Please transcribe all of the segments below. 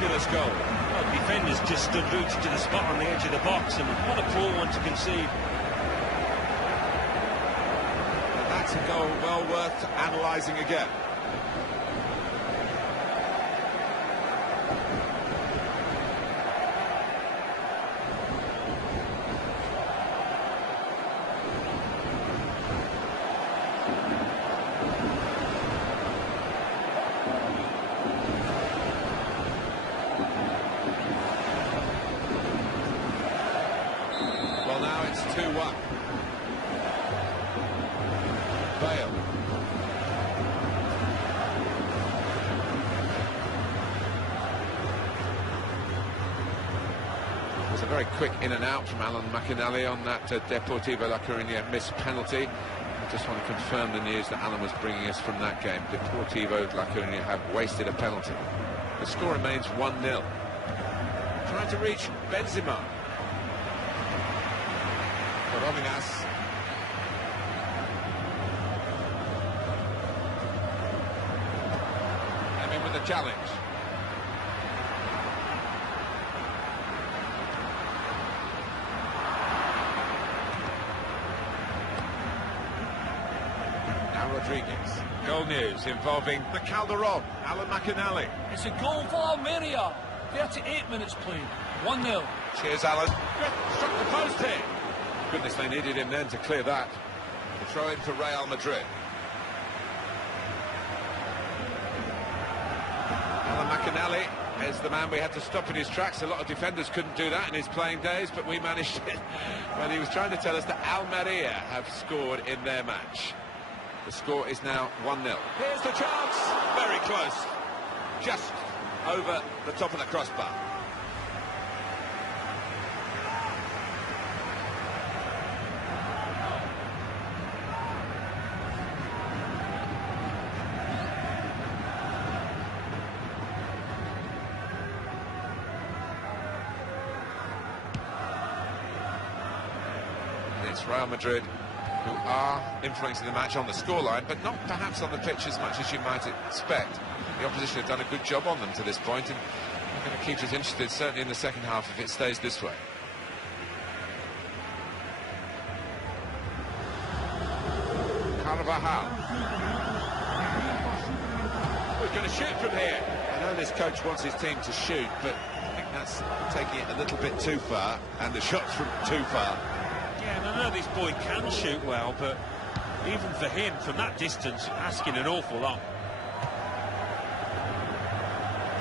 fabulous goal. Well, the defenders just stood rooted to the spot on the edge of the box, and what a poor one to concede. And that's a goal well worth analysing again. Well, now it's 2-1. Bale. It was a very quick in and out from Alan McInally on that Deportivo La Coruña missed penalty. I just want to confirm the news that Alan was bringing us from that game. Deportivo La Coruña have wasted a penalty. The score remains 1-0. Trying to reach Benzema. Rominas. And in with the challenge. Now Rodriguez. Goal news involving the Calderon, Alan McInally. It's a goal for Almeria. 38 minutes played. 1-0. Cheers, Alan. Struck the post here. Goodness, they needed him then to clear that. The throw in for Real Madrid. Alan McInally is the man we had to stop in his tracks. A lot of defenders couldn't do that in his playing days, but we managed it when he was trying to tell us that Almeria have scored in their match. The score is now 1-0. Here's the chance. Very close. Just over the top of the crossbar. It's Real Madrid who are influencing the match on the scoreline, but not perhaps on the pitch as much as you might expect. The opposition have done a good job on them to this point, and they're going to keep us interested, certainly in the second half, if it stays this way. Carvajal. We're going to shoot from here. I know this coach wants his team to shoot, but I think that's taking it a little bit too far, and the shot's from too far. Yeah, and I know this boy can shoot well, but even for him, from that distance, asking an awful lot.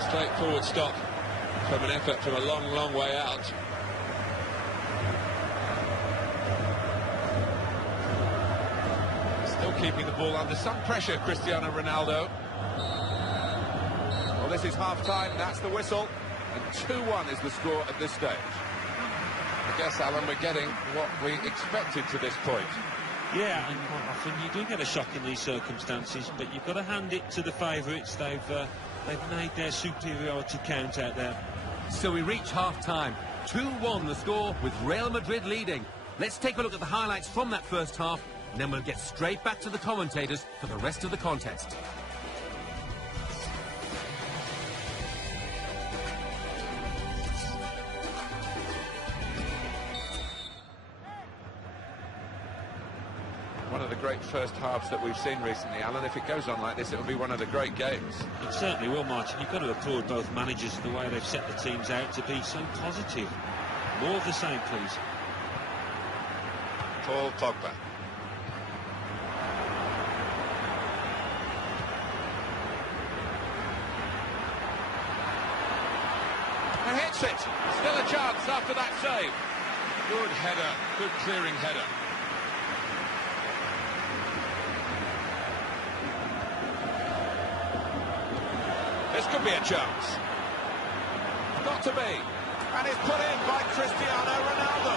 Straightforward stop from an effort from a long, long way out. Still keeping the ball under some pressure, Cristiano Ronaldo. Well, this is half-time, that's the whistle, and 2-1 is the score at this stage. I guess, Alan, we're getting what we expected to this point. Yeah, and quite often you do get a shock in these circumstances, but you've got to hand it to the favourites. They've made their superiority count out there. So we reach half-time. 2-1 the score, with Real Madrid leading. Let's take a look at the highlights from that first half, and then we'll get straight back to the commentators for the rest of the contest. One of the great first halves that we've seen recently, Alan. If it goes on like this, it'll be one of the great games. It certainly will, Martin. You've got to applaud both managers for the way they've set the teams out to be so positive. More of the same, please. Paul Pogba. And hits it. Still a chance after that save. Good header, good clearing header. This could be a chance. Got to be. And it's put in by Cristiano Ronaldo.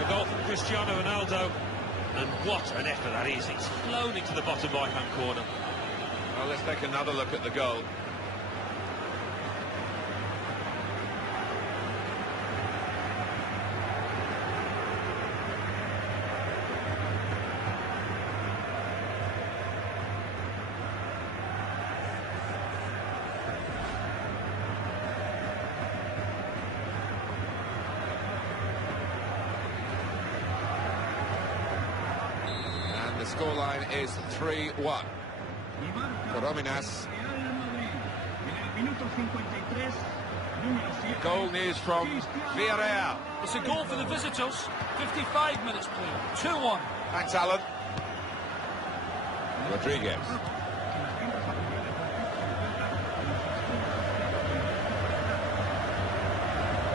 The goal from Cristiano Ronaldo. And what an effort that is. It's flown into the bottom right-hand corner. Well, let's take another look at the goal. scoreline is 3-1. Corominas. Goal news from Villarreal. It's a goal for the visitors. 55 minutes played. 2-1. Thanks, Alan. Rodriguez.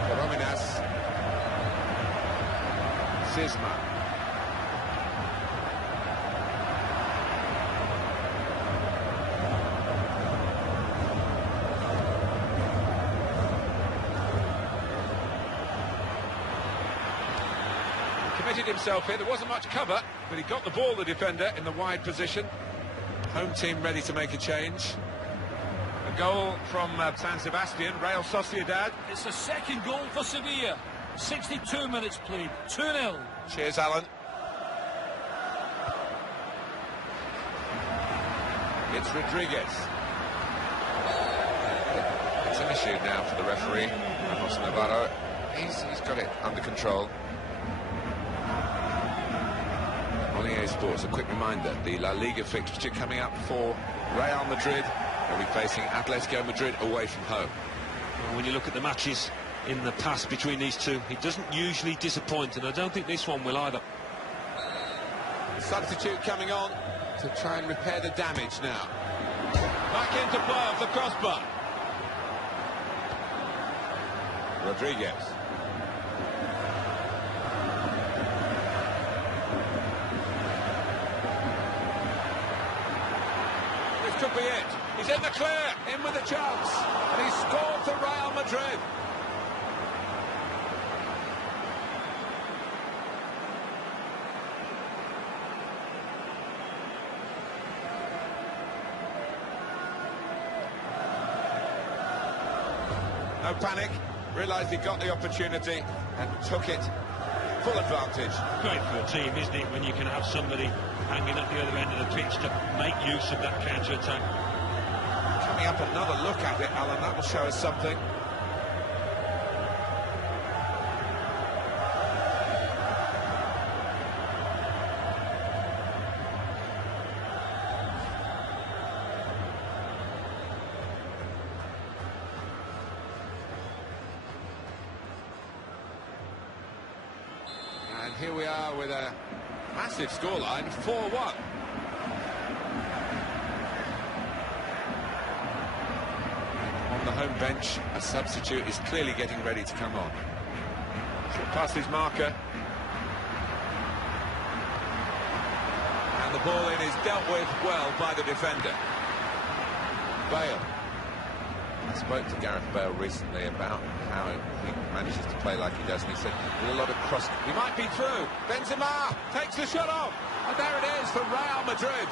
Corominas. Sisma. Committed himself here. There wasn't much cover, but he got the ball, the defender, in the wide position. Home team ready to make a change. A goal from San Sebastian, Real Sociedad. It's the second goal for Sevilla. 62 minutes played. 2-0. Cheers, Alan. It's Rodriguez. It's an issue now for the referee, Ramos Navarro. He's got it under control. On EA Sports, a quick reminder, the La Liga fixture coming up for Real Madrid. They'll be facing Atletico Madrid away from home. Well, when you look at the matches in the past between these two, he doesn't usually disappoint, and I don't think this one will either. Substitute coming on to try and repair the damage now. Back into play off the crossbar. Rodriguez. Could be it. He's in the clear, in with a chance, and he's scored for Real Madrid. No panic, realised he got the opportunity and took it full advantage. Great for a team, isn't it, when you can have somebody hanging at the other end of the pitch to make use of that counter-attack. Coming up, another look at it, Alan, that will show us something. And here we are with a massive scoreline, 4-1. On the home bench, a substitute is clearly getting ready to come on. So past his marker. And the ball in is dealt with well by the defender. Bale. I spoke to Gareth Bale recently about how he manages to play like he does, and he said with a lot of cross. He might be through. Benzema takes the shot off, and there it is for Real Madrid.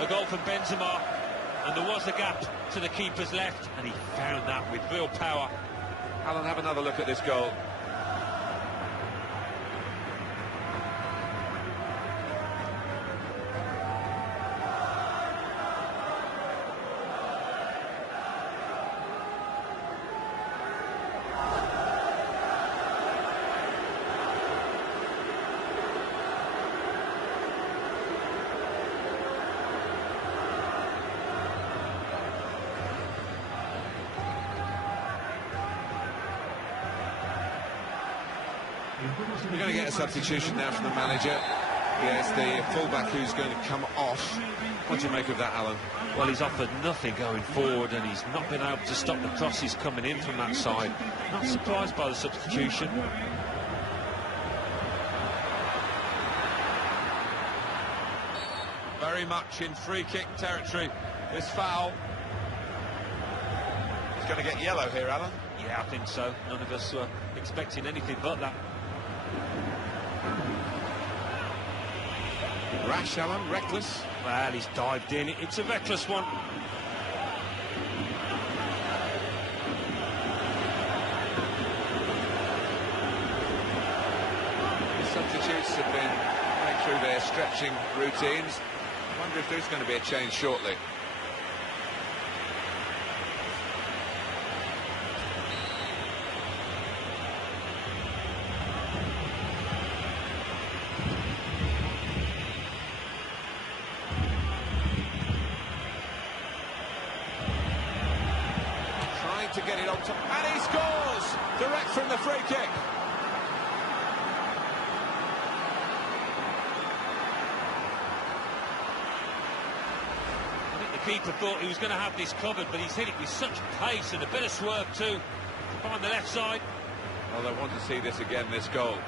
A goal from Benzema, and there was a gap to the keeper's left, and he found that with real power. Alan, have another look at this goal. We're going to get a substitution now from the manager. Yes, the fullback who's going to come off. What do you make of that, Alan? Well, he's offered nothing going forward, and he's not been able to stop the crosses coming in from that side. Not surprised by the substitution. Very much in free kick territory, this foul. He's going to get yellow here, Alan. Yeah, I think so. None of us were expecting anything but that. Rash, Alan, reckless. Well, he's dived in. It's a reckless one. The substitutes have been going through their stretching routines. I wonder if there's going to be a change shortly. to get it on top, and he scores direct from the free kick. I think the keeper thought he was going to have this covered, but he's hit it with such pace and a bit of swerve too to find the left side. Well, they want to see this again, this goal.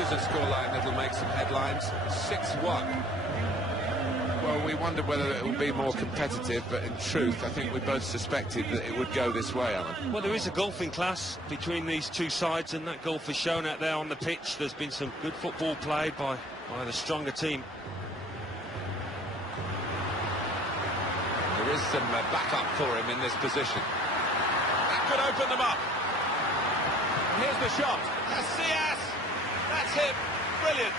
A scoreline that'll make some headlines. 6-1. Well, we wondered whether it would be more competitive, but in truth, I think we both suspected that it would go this way, Alan. Well, there is a golfing class between these two sides, and that golf is shown out there on the pitch. There's been some good football played by the stronger team. There is some backup for him in this position. That could open them up. And here's the shot. Casillas! That's him. Brilliant.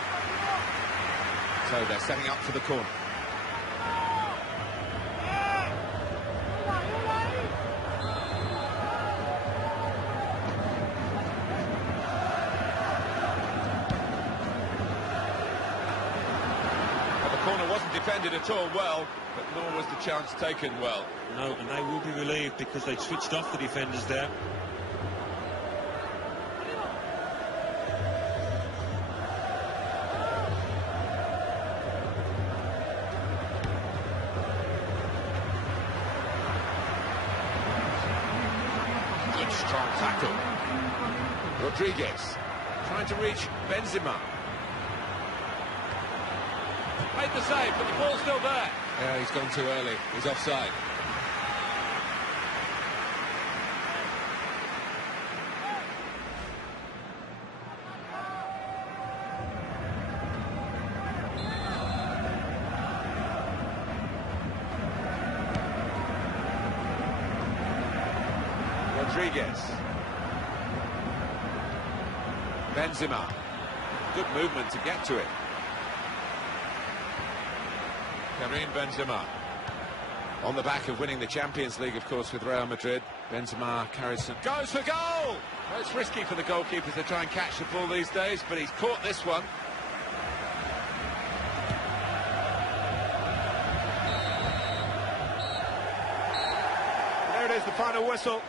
So they're setting up for the corner. Well, the corner wasn't defended at all well, but nor was the chance taken well. No, and they will be relieved because they switched off the defenders there. Strong tackle. Rodriguez trying to reach Benzema. Made the save, but the ball's still there. Yeah, he's gone too early. He's offside. Rodriguez. Benzema. Good movement to get to it. Karim Benzema. On the back of winning the Champions League, of course, with Real Madrid. Benzema carries some... Goes for goal! Well, it's risky for the goalkeepers to try and catch the ball these days, but he's caught this one. There it is, the final whistle.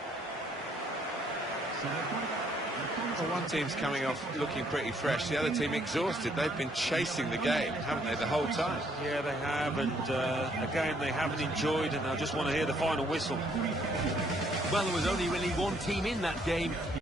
Well, one team's coming off looking pretty fresh, the other team exhausted. They've been chasing the game, haven't they, the whole time? Yeah, they have, and a game they haven't enjoyed, and I just want to hear the final whistle. Well, there was only really one team in that game.